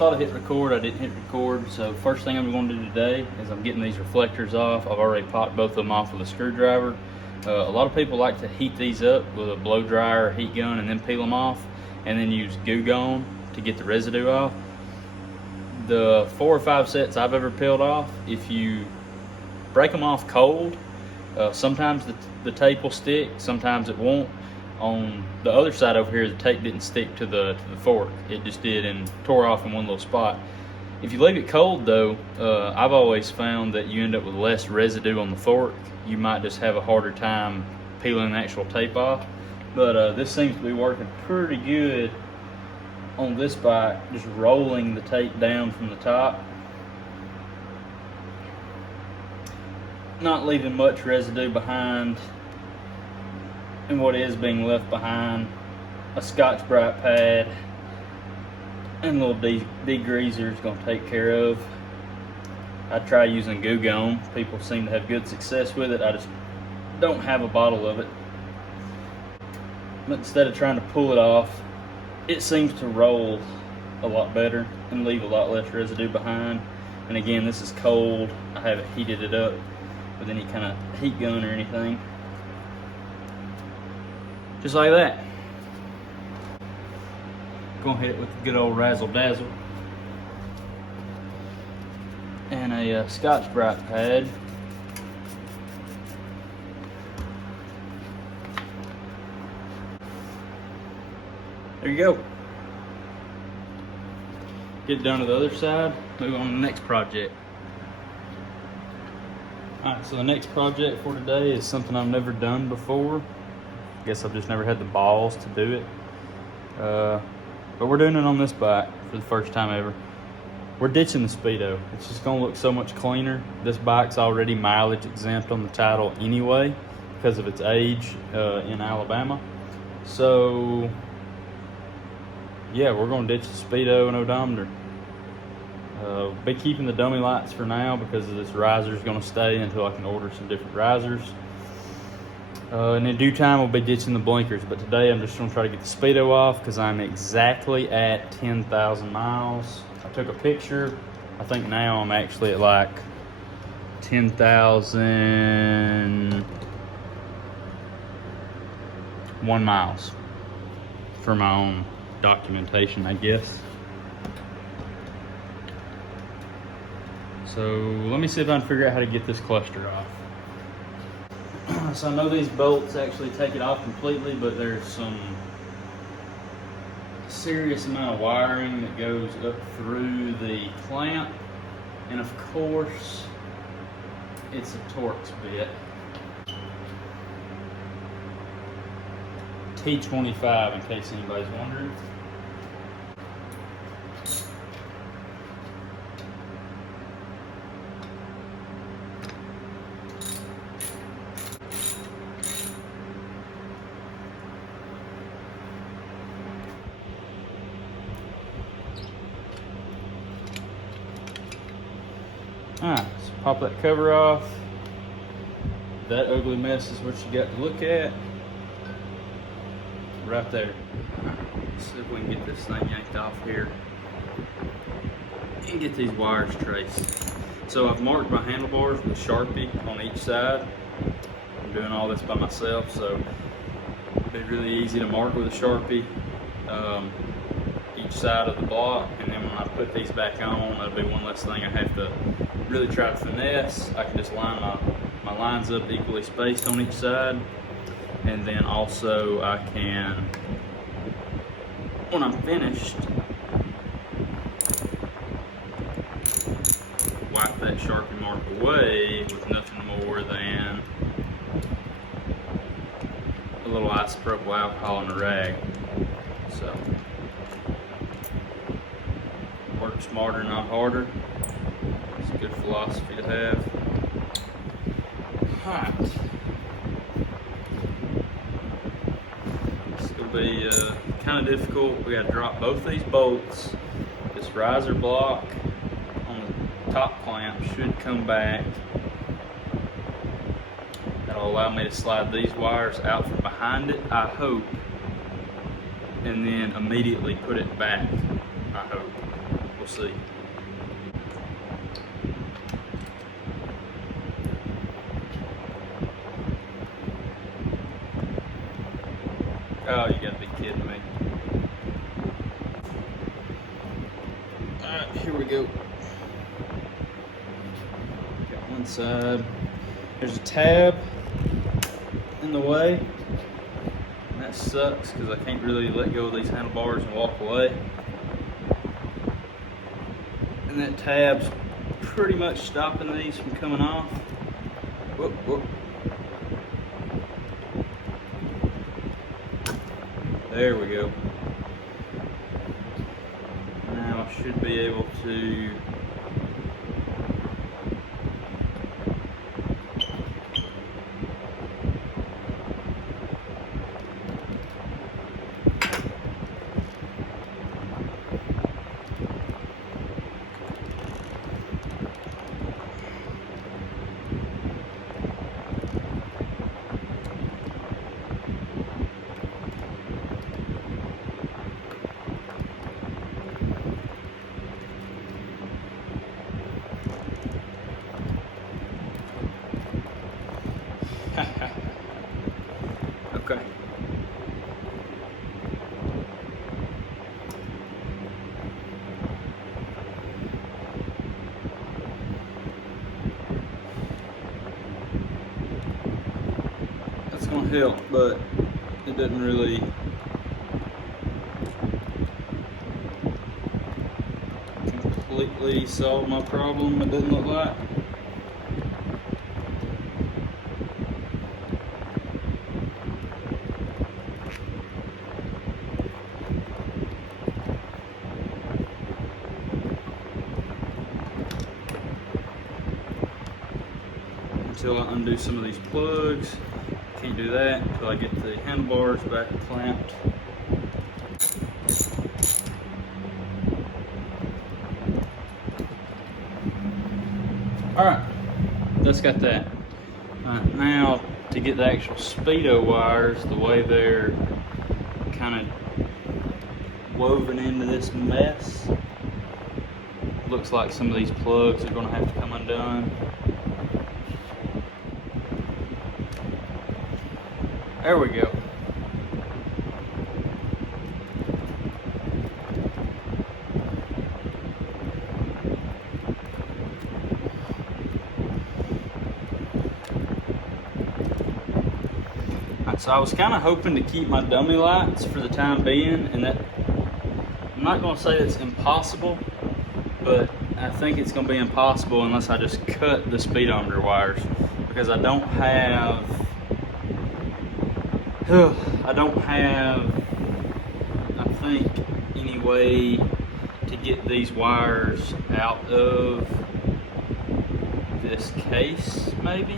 thought I hit record, I didn't hit record. So first thing I'm going to do today is I'm getting these reflectors off. I've already popped both of them off with a screwdriver. A lot of people like to heat these up with a blow dryer or heat gun and then peel them off, and then use Goo Gone to get the residue off. The 4 or 5 sets I've ever peeled off, if you break them off cold, sometimes the tape will stick, sometimes it won't. On the other side over here, the tape didn't stick to the fork. It just did and tore off in one little spot. If you leave it cold though, I've always found that you end up with less residue on the fork. You might just have a harder time peeling the actual tape off. But this seems to be working pretty good on this bike, just rolling the tape down from the top. Not leaving much residue behind. And what is being left behind, a Scotch-Brite pad and a little degreaser is going to take care of. I try using Goo Gone. People seem to have good success with it. I just don't have a bottle of it. But instead of trying to pull it off, it seems to roll a lot better and leave a lot less residue behind. And again, this is cold. I haven't heated it up with any kind of heat gun or anything. Just like that. Gonna hit it with the good old razzle dazzle and a Scotch-Brite pad. There you go. Get it done to the other side, move on to the next project. Alright, so the next project for today is something I've never done before. I guess I've just never had the balls to do it. But we're doing it on this bike for the first time ever. We're ditching the Speedo. It's just gonna look so much cleaner. This bike's already mileage exempt on the title anyway because of its age in Alabama. So yeah, we're gonna ditch the Speedo and Odometer. Be keeping the dummy lights for now because this riser is gonna stay until I can order some different risers. And in due time, we'll be ditching the blinkers. But today, I'm just going to try to get the Speedo off because I'm exactly at 10,000 miles. I took a picture. I think now I'm actually at like 10,001 miles for my own documentation, I guess. So let me see if I can figure out how to get this cluster off. So I know these bolts actually take it off completely, but there's some serious amount of wiring that goes up through the clamp, and of course it's a Torx bit. T25 in case anybody's wondering. Alright, so pop that cover off. That ugly mess is what you got to look at. Right there. Alright, let's see if we can get this thing yanked off here and get these wires traced. So I've marked my handlebars with Sharpie on each side. I'm doing all this by myself, so it'll be really easy to mark with a Sharpie each side of the block, and then when I put these back on, that'll be one less thing I have to really try to finesse. I can just line my lines up equally spaced on each side, and then also I can, when I'm finished, wipe that Sharpie mark away with nothing more than a little isopropyl alcohol in a rag. So work smarter, not harder. It's a good philosophy to have. Alright. It's going to be kind of difficult. We got to drop both these bolts. This riser block on the top clamp should come back. That'll allow me to slide these wires out from behind it, I hope, and then immediately put it back, I hope. We'll see. Oh, you gotta be kidding me. Alright, here we go. Got one side. There's a tab in the way. And that sucks because I can't really let go of these handlebars and walk away. And that tab's pretty much stopping these from coming off. Whoop, whoop. There we go. Now I should be able to okay. That's gonna help, but it doesn't really completely solve my problem, it doesn't look like. Until I undo some of these plugs. Can't do that until I get the handlebars back clamped. Alright, that's got that. Alright, now to get the actual Speedo wires, the way they're kind of woven into this mess, looks like some of these plugs are going to have to come undone. There we go. So I was kind of hoping to keep my dummy lights for the time being, and that I'm not going to say it's impossible, but I think it's going to be impossible unless I just cut the speedometer wires, because I don't have I think any way to get these wires out of this case. Maybe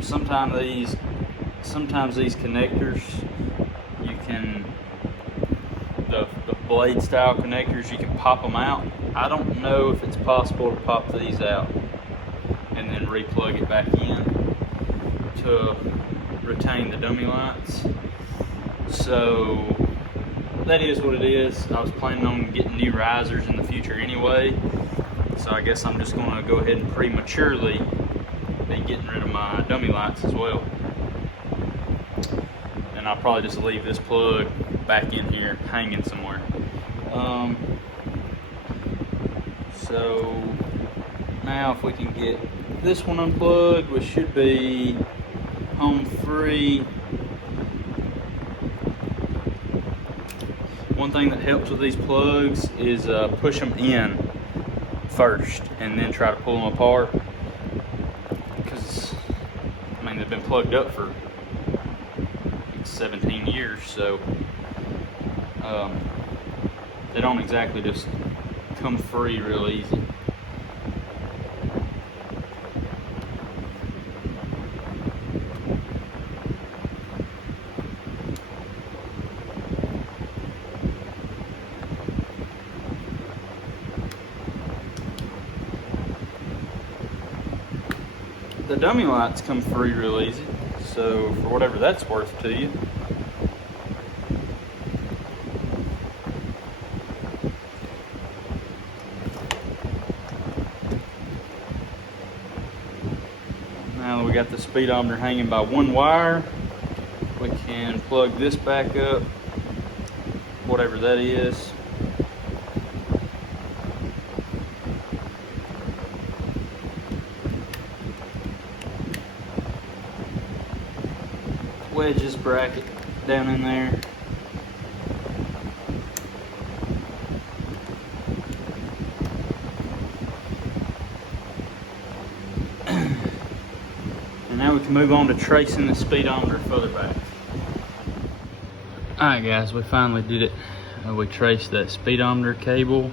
sometimes these connectors, you can, the blade style connectors, you can pop them out. I don't know if it's possible to pop these out and then re-plug it back in to retain the dummy lights. So that is what it is. I was planning on getting new risers in the future anyway, so I guess I'm just going to go ahead and prematurely be getting rid of my dummy lights as well. And I'll probably just leave this plug back in here hanging somewhere. So now if we can get this one unplugged, we should be home free. One thing that helps with these plugs is push them in first and then try to pull them apart, because I mean they've been plugged up for 17 years, so they don't exactly just come free real easy. The dummy lights come free real easy, so for whatever that's worth to you. got the speedometer hanging by one wire. We can plug this back up, whatever that is. Wedge this bracket down in there. And now we can move on to tracing the speedometer further back. Alright guys, we finally did it. We traced that speedometer cable,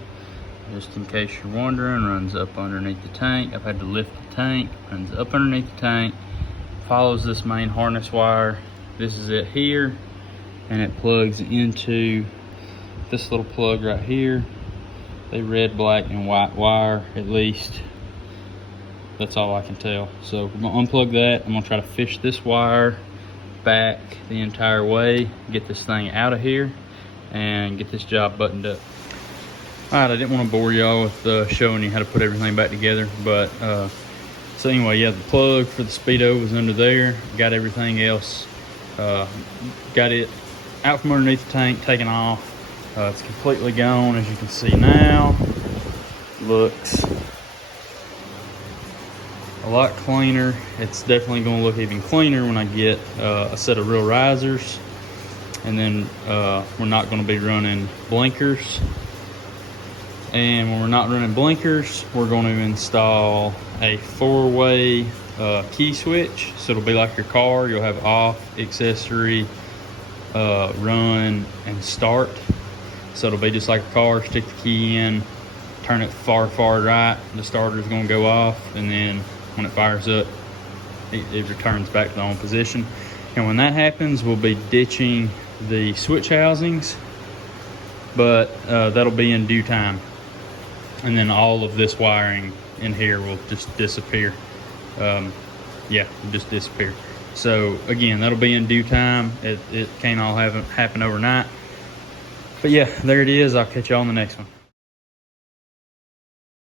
just in case you're wondering, runs up underneath the tank. I've had to lift the tank, runs up underneath the tank, follows this main harness wire. This is it here, and it plugs into this little plug right here. They red, black, and white wire, at least. That's all I can tell. So I'm gonna unplug that. I'm gonna try to fish this wire back the entire way, get this thing out of here, and get this job buttoned up. All right, I didn't want to bore y'all with showing you how to put everything back together, but so anyway, yeah, the plug for the Speedo was under there. Got everything else, got it out from underneath the tank, taken off. It's completely gone, as you can see now. Looks a lot cleaner. It's definitely going to look even cleaner when I get a set of real risers. And then we're not going to be running blinkers. And when we're not running blinkers, we're going to install a 4-way key switch. So it'll be like your car. You'll have off, accessory, run, and start. So it'll be just like a car. Stick the key in, turn it far right. The starter is going to go off, and then when it fires up, it returns back to the on position. And when that happens, we'll be ditching the switch housings, but that'll be in due time. And then all of this wiring in here will just disappear. Yeah, just disappear. So again, that'll be in due time. It can't all happen overnight. But yeah, there it is. I'll catch y'all on the next one.